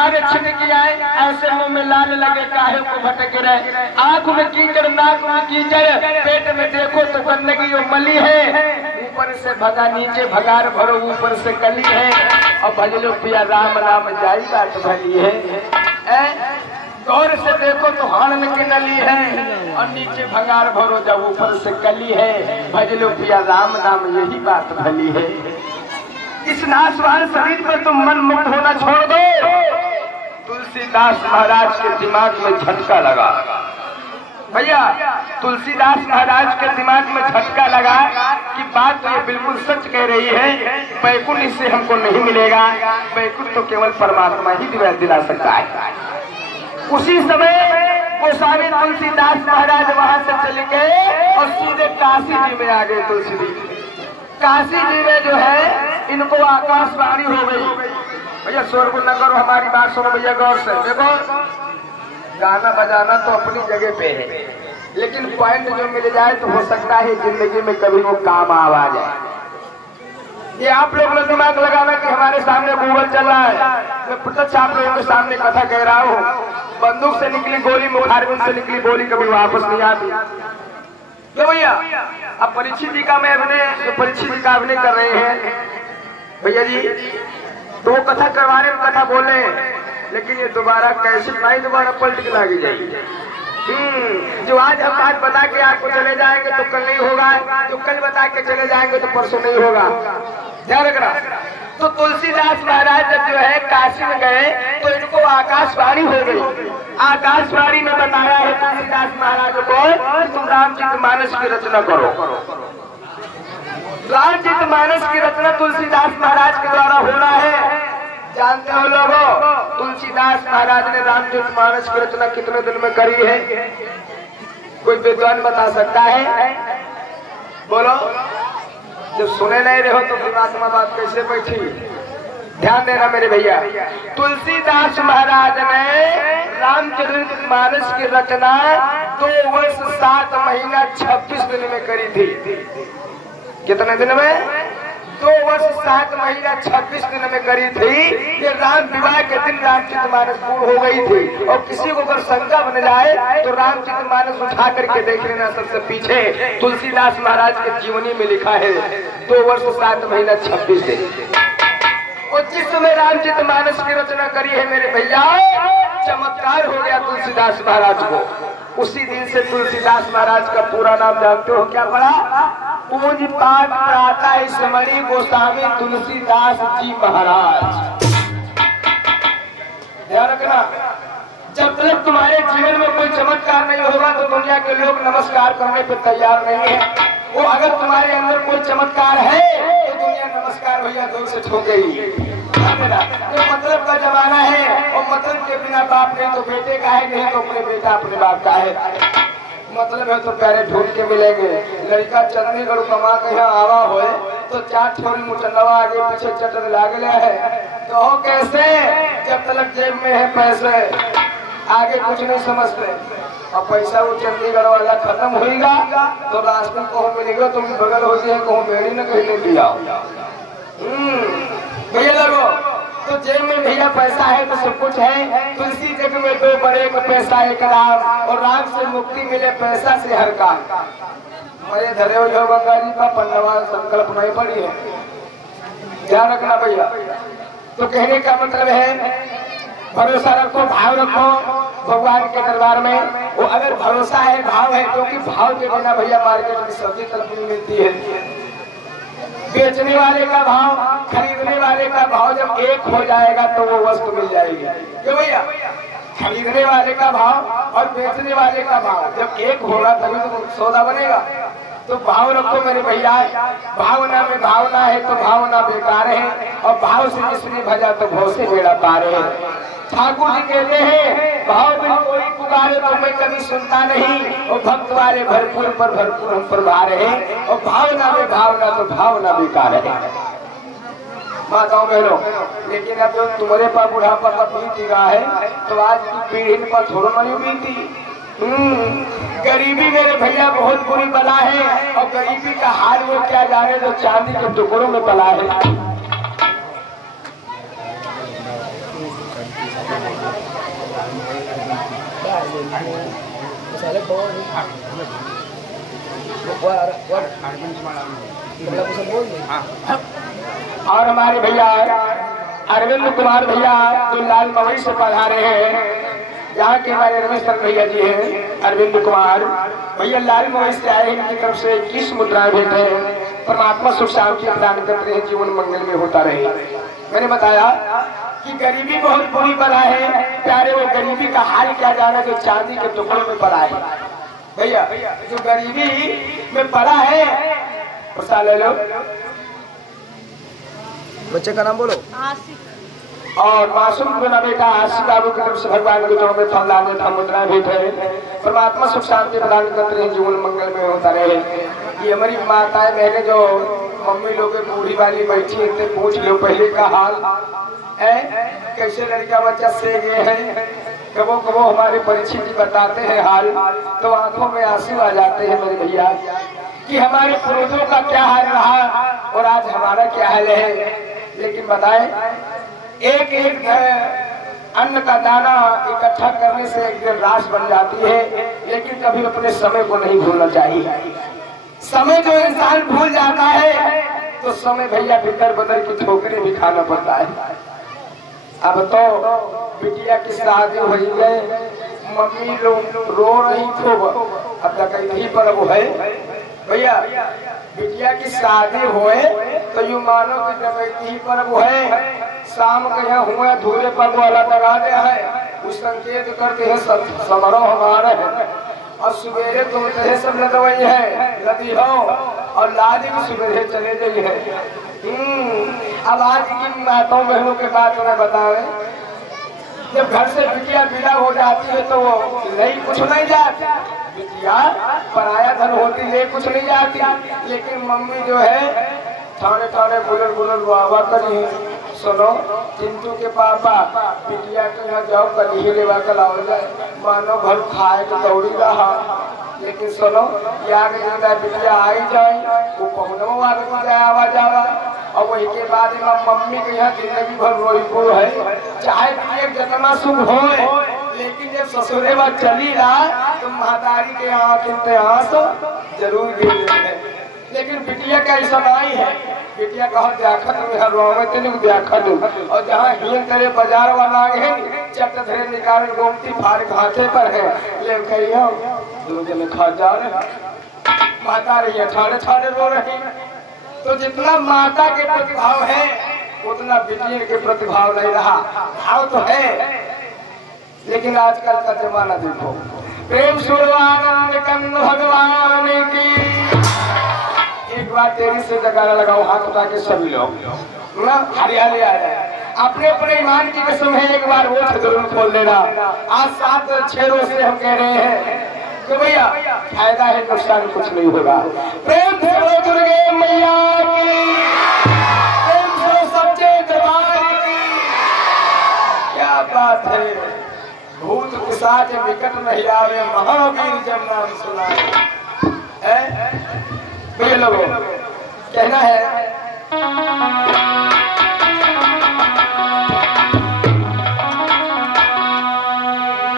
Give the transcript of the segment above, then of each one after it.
सारे छिटक जाए, ऐसे मुंह में लाल लगे काहे को भटक रहे। आंख में कीचड़, नाक में कीचड़, पेट में देखो तो गंदगी और मली है। ऊपर से भगा नीचे भगार भरो, ऊपर से कली है। और भजलो पिया राम राम जाई बात भली है। गौर से देखो तो हाणन की नली है, और नीचे भगार भरो जब ऊपर से कली है। भजलो पिया राम नाम यही बात भली है। इस नाशवान शरीर पर तुम मन मुक्त होना छोड़ दो। तुलसीदास महाराज के दिमाग में झटका लगा भैया, तुलसीदास महाराज के दिमाग में झटका लगा कि बात तो ये बिल्कुल सच कह रही है। बैकुंठ इससे हमको नहीं मिलेगा, बैकुंठ तो केवल परमात्मा ही दिला सकता है। उसी समय वो सारे तुलसीदास महाराज वहां से चले गए और सीधे काशी जी में आ गए। तुलसी जी काशी जी में जो है इनको आकाशवाणी हो गई। भैया शोरगुल न करो, हमारी बात सुनो भैया गौर से। देखो गाना बजाना तो अपनी जगह पे है, लेकिन पॉइंट जो मिल जाए तो हो सकता है जिंदगी में कभी वो काम आ जाए। ये आप लोग ने दिमाग लगाना कि हमारे सामने गूगल चल रहा है, मैं प्रत्यक्ष आप लोगों के सामने कथा कह रहा हूँ। बंदूक से निकली गोली, मुखारबिन से निकली गोली कभी वापस नहीं आती। तो भैया अब परीक्षित जी का मैं अभिनय, परीक्षित जी का अभिनय कर रहे हैं भैया जी, तो वो कथा करवाने में कथा बोल रहे हैं, लेकिन ये दोबारा कैसे नहीं दोबारा पलट के लागी जाएगी। जो आज हम बात बता के आपको चले जाएंगे तो कल नहीं होगा, जो कल बता के चले जाएंगे तो परसों नहीं होगा, ध्यान रखना। तो तुलसीदास महाराज जब जो है काशी में गए तो इनको आकाशवाणी हो गई। आकाशवाणी में बताया है तुलसीदास महाराज को तुम रामचरितमानस की रचना करो। रामचरितमानस की रचना तुलसीदास महाराज के द्वारा होना है। जानते हो लोगों, तुलसीदास महाराज ने रामचरितमानस की रचना कितने दिन में करी है? कोई विद्वान बता सकता है? बोलो। जब सुने नहीं रहो तो दिमाग में बात कैसे बैठी? ध्यान देना मेरे भैया। तुलसीदास महाराज ने रामचरितमानस की रचना 2 वर्ष 7 महीना 26 दिन में करी थी। कितने दिन में? 2 वर्ष 7 महीना 26 दिन में करी थी। ये राम विवाह के दिन रामचरितमानस पूर्ण हो गई थी। और किसी को अगर शंका बन जाए तो रामचरितमानस उठा करके देख लेना, सबसे पीछे तुलसीदास महाराज के जीवनी में लिखा है 2 वर्ष 7 महीना 26 दिन। और जिस समय रामचरितमानस की रचना करी है मेरे भैया, चमत्कार हो गया तुलसीदास महाराज को। उसी दिन से तुलसीदास महाराज का पूरा नाम जानते हो क्या पड़ा? पूज्यपाद प्रातः स्मरणीय गोस्वामी तुलसीदास जी महाराज। ध्यान रखना, जब तक तुम्हारे जीवन में कोई चमत्कार नहीं होगा तो दुनिया के लोग नमस्कार करने पर तैयार नहीं है। वो अगर तुम्हारे अंदर कोई चमत्कार है तो दुनिया नमस्कार भैया दूर से ठोकेगी। तो मतलब का जमाना है, और मतलब के बिना बाप नहीं तो बेटे का है, नहीं तो अपने बेटा अपने बाप का है। मतलब है तो प्यारे ढूंढ के मिलेंगे। लड़का चंडीगढ़ कमा के यहाँ आवा हो तो 4 छोरी मुचंडवा आगे पीछे चटन लागले है। तो हो कैसे? जब तक जेब में है पैसे, आगे कुछ नहीं समझते। और पैसा वो चंडीगढ़ वाला खत्म होगा तो रास्ते को मिलेगा, तुम बगल हो जाए कहो बेड़ी न कहीं नहीं दिया भैया लगो। तो जेब में भैया पैसा है तो सब कुछ है। तुलसी जग में 2 बड़े का पैसा एक राम, और राम से मुक्ति मिले पैसा से हर काम। मरे धरे हो जो गंगा जी का पन्नवान संकल्प नहीं पड़ी है, ध्यान रखना भैया। तो कहने का मतलब है भरोसा रखो, भाव रखो भगवान के दरबार में। वो अगर भरोसा है, भाव है, क्योंकि भाव के बिना भैया मार्केट में सब्जी तक नहीं मिलती है। बेचने वाले का भाव, खरीदने वाले का भाव जब एक हो जाएगा तो वो वस्तु मिल जाएगी। क्यों भैया? खरीदने वाले का भाव और बेचने वाले का भाव जब एक होगा तभी तो सौदा बनेगा। तो भाव रखो मेरे भैया। भावना में भावना है तो भावना बेकार है, और भाव से जिसने भजा तो भाव से बेड़ा पार है। ठाकुर जी कहते हैं भाव में कोई पुकारे तो मैं कभी सुनता नहीं, और भक्त वाले भरपूर पर भरपूर हम पर भार है, और भावना में भावना तो भावना बेकार है। माताओं बहनों, लेकिन अब जो तुम्हारे पास बुढ़ापा का बीत रहा है तो आज की पीढ़ी पर थोड़ा नहीं बीती। गरीबी मेरे भैया बहुत बुरी बला है, और गरीबी का हाल वो क्या जाने जो चांदी के टुकड़ों में पला है। और हमारे भैया अरविंद कुमार भैया जो लाल मवई से पधारे हैं, यहाँ के हमारे रमेश भैया जी हैं अरविंद कुमार भैया लाल मवई से आए, इनकी तरफ से 21 मुद्राएं भेंट है। परमात्मा सुख शांति प्रदान करते हैं, जीवन मंगल में होता रहे। मैंने बताया कि गरीबी बहुत बुरी बला है प्यारे, वो गरीबी का हाल क्या जाना जो चांदी के टुकड़ों में पड़ा है। भैया जो गरीबी में पड़ा है उसका ले लो। बच्चे का नाम बोलो। और मासूम बना बेटा आशिक बाबू की तरफ से भगवान के चौबे फलदान में था मुद्रा भेंट है। परमात्मा सुख शांति प्रदान करते हैं, जीवन मंगल में होता रहे। ये हमारी माताएं बहनें जो मम्मी लोग बूढ़ी वाली बैठी इतने पूछ लो पहले का हाल है, कैसे लड़का बच्चा से गए हैं। कबो कबो हमारे परीक्षित जी बताते हैं हाल, तो आंखों में आंसू आ जाते हैं मेरे भैया कि हमारे पूर्वजों का क्या हाल रहा और आज हमारा क्या हाल है। लेकिन बताएं, एक एक अन्न का दाना इकट्ठा करने से एक दिन राश बन जाती है, लेकिन कभी अपने समय को नहीं भूलना चाहिए। समय जो इंसान भूल जाता है तो समय भैया भीतर बदल की ठोकरें भी खाना पड़ता है। अब तो बिटिया की शादी हुई है, मम्मी लोग रो रही खूब, अब तक ही पर वो है भैया बिटिया की शादी होए तो यूं मानो कि डकैती पर वो है। शाम के यहाँ हुआ धूरे पर वाला लगा दे है, उस संकेत करते हैं समारोह हमारा है। और सवेरे तो सब लदवाई है लदी हो और लादी भी सवेरे चले गई है। अब आज की माताओं बहनों के बात में बतावे, जब घर से बिटिया विदा हो जाती है तो वो नहीं कुछ नहीं जाती, बिटिया पराया धन होती ले कुछ नहीं जाती। लेकिन मम्मी जो है ठाणे ठाणे बुलर बुलर वाह करी, सुनो चिंटू के पापा बिटिया के यहाँ जाओ कल ही लेवा कल आओ जाए, मानो घर खाए तो दौड़ी रहा। लेकिन सुनो याद बिटिया आई जाए वो पहुनवा आगे जाए आवा जावा, और वही के बाद मम्मी के यहाँ जिंदगी भर रोईपुर है। चाहे बिटिया जितना सुख हो, लेकिन जब ससुरे बात चली रहा तो महतारी के आँख इम्तिहास जरूर गिर है। लेकिन बिटिया का ऐसा नहीं है, बिटिया कहा देखा और जहाँ हीन करे बाजार वाला है चट धरे निकाल गोमती फाड़ घाटे पर है ले कहिए खा जा रहे माता रही ठाड़े ठाड़े रो रही। तो जितना माता के प्रतिभाव है उतना बिटिया के प्रतिभाव नहीं रहा। भाव तो है लेकिन आजकल का जमाना देखो। प्रेम सुरवानंद कंद भगवान की एक बार तेरी से जगाना लगाओ, हाथ उठा के सभी लोग ना हरियाली आ जाए। अपने अपने ईमान की कसम है, एक बार वो जरूर खोल लेना। आज 7-6 रोज से हम कह रहे हैं कि भैया फायदा है, नुकसान कुछ नहीं होगा। प्रेम से बोलो दुर्गे मैया की, प्रेम से सच्चे दरबार की। क्या बात है, भूत पिशाच निकट नहीं आवे, महावीर जब नाम सुनाए। भैया लोगों कहना है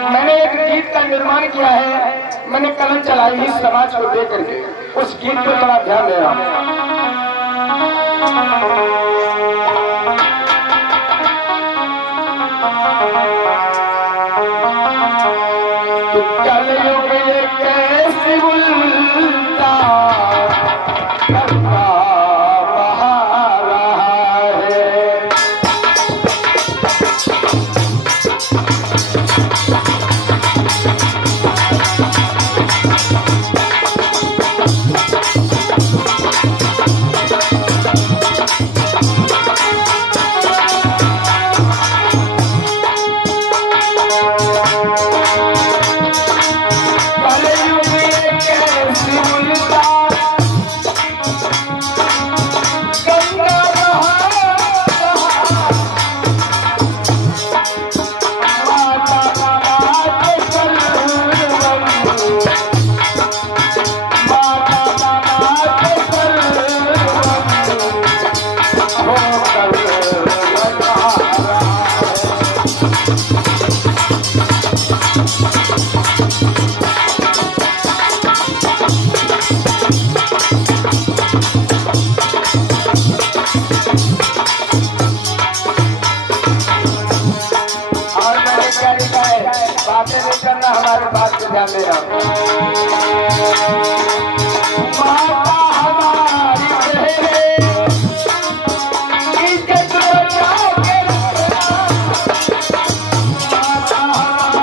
मैंने एक गीत का निर्माण किया है, मैंने कलम चलाई ही समाज को दे करके, उस गीत पर थोड़ा ध्यान देना। कलयुग कैसी उल्टा बातें नहीं करना, हमारे बात पे ध्यान देना। माता हमारी इज्जत बचा के रखना, माता हमारी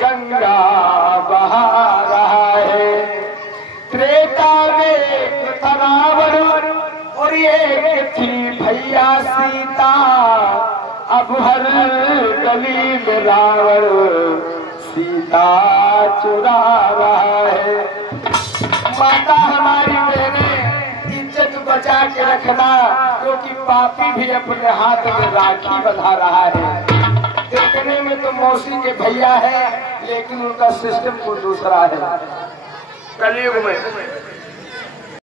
गंगा बहा रहा है। त्रेता में था रावण और ये थी भैया सीता, अब हर गली में रावण सीता चुरा रहा है। माता हमारी बहनें इज्जत बचा के रखना, क्योंकि पापी भी अपने हाथ में राखी बंधा रहा है। देखने में तो मौसी के भैया है, लेकिन उनका सिस्टम कुछ दूसरा है। कलयुग में